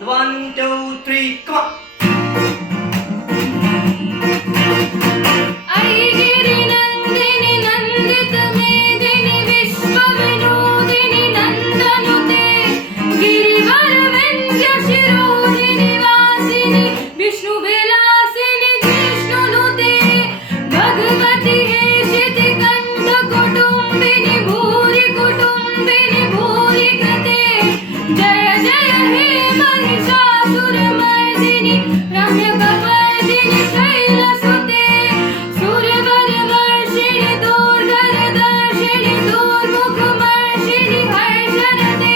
1, 2, 3, come on. ऐगिरि नन्दिनि नन्दित मेदिनि विश्वविनोदिनि नन्दनुते गिरिवर विन्ध्य शिरोदिनि वासिनि विष्णुविलासिनि जिष्णुनुते भगवति हेशिति कण्ठ कुटुम्बिनि भूरि कुटुम्बिनि भूरि गते जय जय हे महिषासुरमर्दिनि रम्यकपर्दिनि शैलसुते सूर्यवरवर्षिणि दूर्धरदर्शिनि दूर्मुखमर्षिणि हर्षरते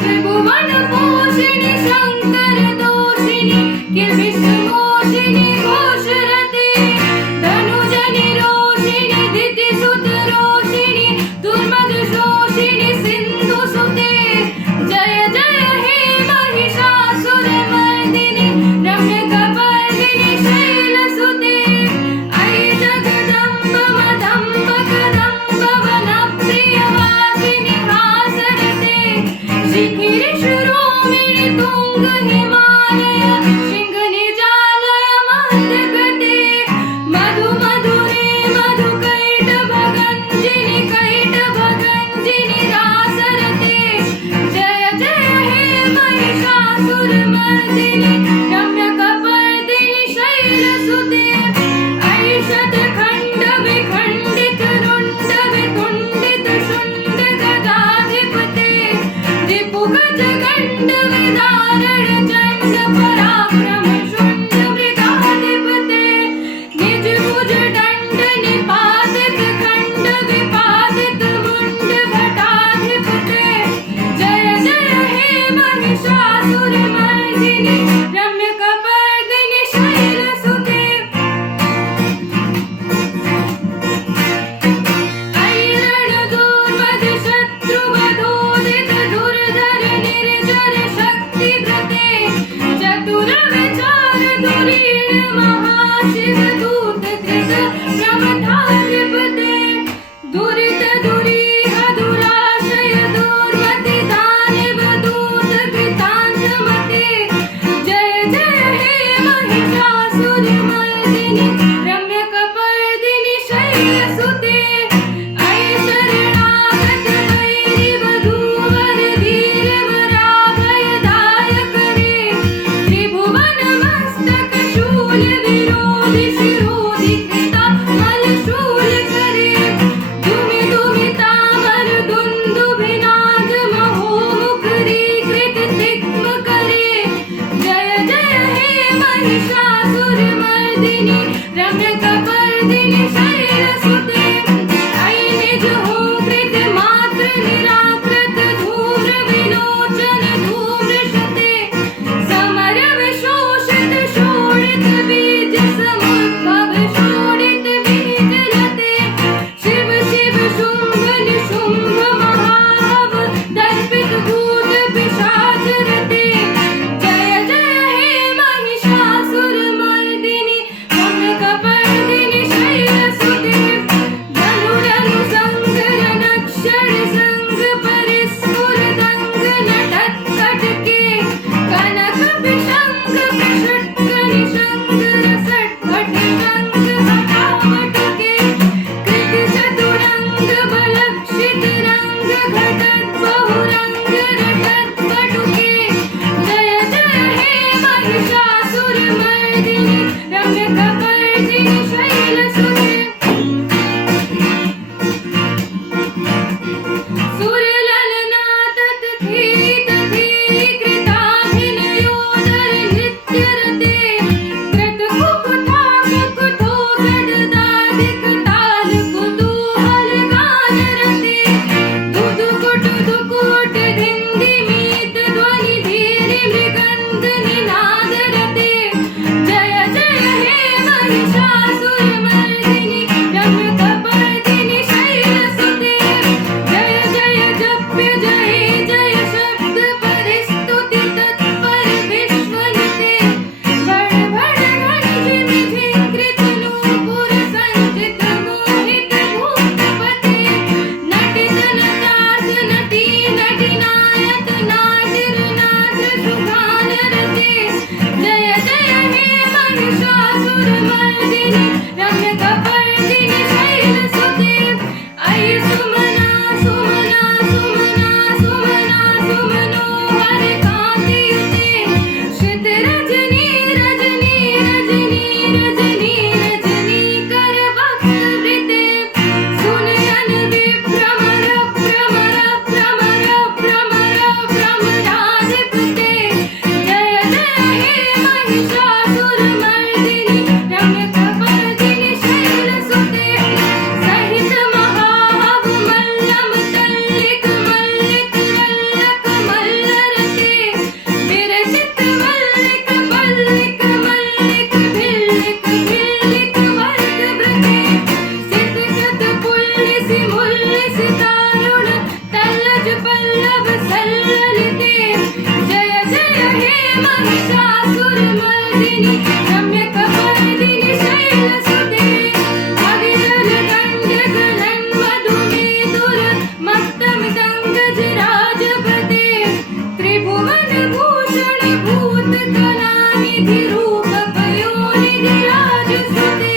त्रिभुवनपोषिणि शङ्करदोषिणि किल्बिषमोषिणि घोषरते धनुजनिरोषिणि दितिसुतरोषिणि दुर्मदशोषिणि सिन्धुसुते जय जय हे महिषासुरमर्दिनि रम्यकपर्दिनि शैलसुते ऐ जगदम्ब मदम्ब कदम्ब वनप्रियवासिनि हासरते शिखिरि शिरोमणि तुङ्ग हिमालय शृङ्गनिजालय मध्यगते मधु मधुरे मधुकैटभगञ्जिनि कैटभगञ्जिनि रासरते जय जय हे महिषासुरमर्दिनि रम्यकपर्दिनि शैलसुते ऐ शतखण्ड विखण्डित रुण्ड वितुण्डित शुण्ड गदाधिपते रिपुगजगण्ड विदारण चण्ड पराक्रम शुण्ड मृगाधिपते निज भुज दण्ड निपातित खण्ड विपातित मुण्ड भटाधिपते जय जय हे महिषासुरमर्दिनि रम्यकपर्दिनि शैलसुते ऐ रणदुर्मद शत्रुवधोदित दुर्धर निर्जर शक्तिव्रते चतुर विचार धुरीण महाशिवदूत कृत प्रमथाधिपते दुरित दुरीह दुराशय दुर्मति दानव दूत कृतान्तमते जय जय हे महिषासुरमर्दिनि रम्यकपर्दिनि शैलसुते ऐ शरणागत वैरिवधूवर वीरवराभयदायक रे त्रिभुवनमस्तक शूल विरोधि शिरोधि कृता मलशूल करे दुमि दुमितामर दुन्दुभिनाद महोमुखरीकृत तिग्म करे जय जय हे महिषासुरमर्दिनि रम्यकपर्दिनि शैलसुते ऐ निज होकृत मात्र निराकृत धूम्र विलोचन धूम्रशते समर विशोषित शोणित बीज समुद्भव शोणित बीज लते शिव शिव शुम्भ निशुम्भ महाहव दर्पित भूत पिशाच रते जय जय हे महिषासुरमर्दिनि रम्यकपर्दिनि शैलसुते धनुरनु संघरन क्षण संग परिस्फुर दंग नटत्कटके कनक विशंग विषट्क निशंग रसट्भट शंग हठावटके कृत चतुरंग बलक्षित रंग घटत बहुरंग रटत पटुके जय जय हे महिषासुरमर्दिनि रम्यकपर्दिनि शैलसुते सुरललना तत्थी तथी कृताभिनयोदर नृत्य महिषासुरमर्दिनि रम्यकपर्दिनि शैलसुते अविरलदण्डगलन्मधुमेदुर्मत्तमिदङ्गजराजपते त्रिभुवनभूषण भूतकलानिधि रूपपयोनिधि राजसुते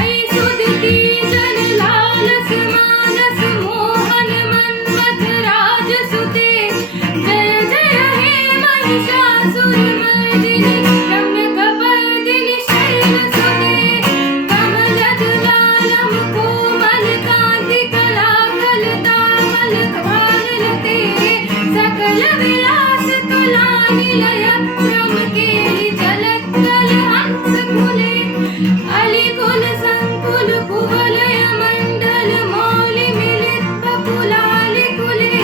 ऐ सुदिति जनलालस मानस मोहन मन्मथ राजसुते जय जय हे महिषासुरमर्दिनि रम्यकपर्दिनि शैलसुते कमलदलालम कोमलकान्तिकलाकलतामलकभाललते सकल विलास कलानिलय क्रमकेलि जलत्कलहंसकुले अलिकुल संकुल कुवलय मंडल मौलि मिलित बकुलालिकुले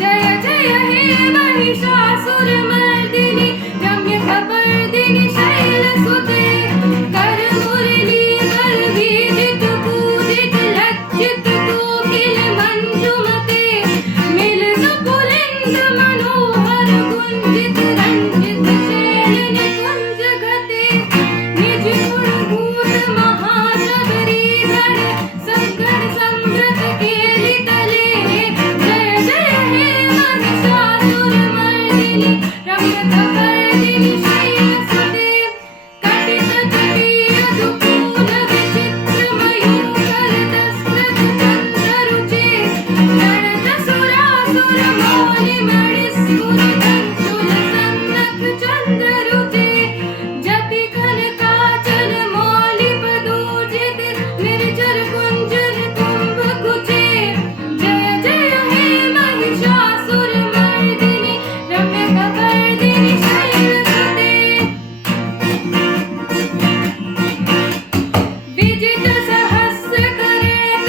जय जय हे महिषासुरमर्दिनि रम्यकपर्दिनि शैलसुते कर मुरली कर बीजित पूजित लज्जित कोकिल मंजुमते मिलित पुलिंद मनोहर गुंजित रंजित शैल निकुंज गते निज गुणभूत महाशबरीधर संकर समृत केलि तले जय जय हे महिषासुरमर्दिनि रम्यकपर्दिनि शैलसुते कटित जटीय दुकूल विचित्र मयूकर दस्त्रज चन्द्ररुचे नरत सुरासुर मौलि मणिस्फुर दंशुल सन्नख चन्द्ररुचे जति कनकाचल मौलि पदोजित निर्जर कुंजर कुंभकुचे जय जय हे महिषासुरमर्दिनि रम्यकपर्दिनि शैलसुते विजित सहस्र करेक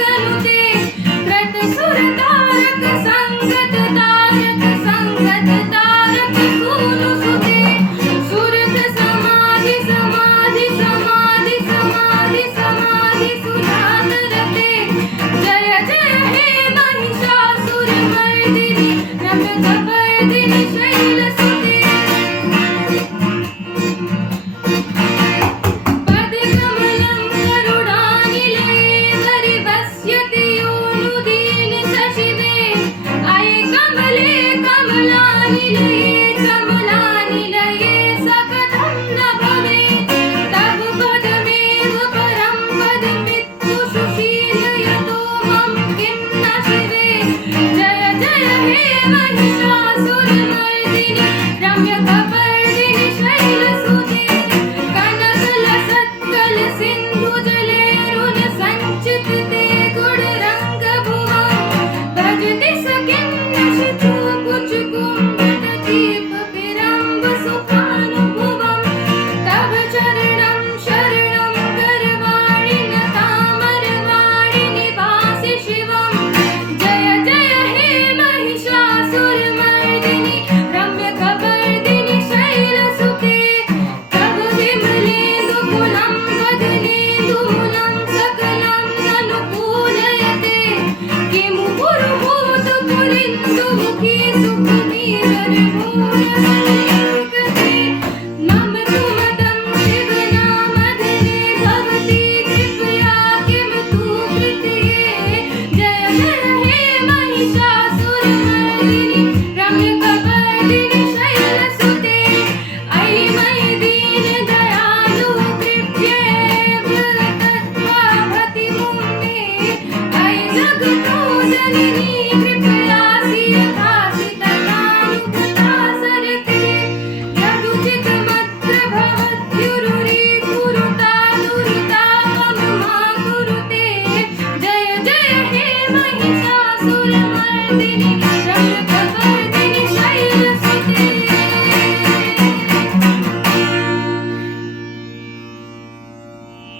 कनुते त्रत सुर तारक संगत तारक सूनु सुते सुरत समाधि समाधि समाधि समाधि समाधि सुधान रते जय जय हे महिषासुरमर्दिनि रम्यकपर्दिनि शैलसुते पदकमलं करुणानिलये परिवस्यति योनुदीन सशिवे अये कमले कमलानिलये सकथं न भवेत् तव पदमेव परं पदमित्तु सुशीलयतो मम किं न शिवे जय जय हे महिषासुरमर्दिनि रम्यकपर्दिनि शैलसुते कनकलसत्कल सिन्धुजलेरुन सञ्चित ते गुणरङ्गभुवं भजति स किन्नशितु कुचकुम्भटदीपपिरम्ब सुखानुभुवं तव चरणं शरणं करवाणि तामरवाणि निवासि शिवं जय जय हे महिषासुरमर्दिनि रम्यकपर्दिनि शैलसुते तव विमलेन्दुकुलं वदनेन्दुमुलं सकलं अनुकूलयते किमु पुरुहूत पुलिन्दुमुखी सुखनीरनिर्मूलसंयुगते मम तु मतं शिवनामधने भवति कृपया किं तु कृतये जय जय हे महिषासुरमर्दिनि रम्यकपर्दिनि शैलसुते अयि मयि दीन दयालु कृप्ये तत्त्वाभतिमुने अयि जगतो जननी कृपयासि यथासि तथानुगता सरते यदुचितमत्र भवत्युरुरीकुरुता दुरितापं मा कुरुते जय जय हे महिषासुरमर्दिनि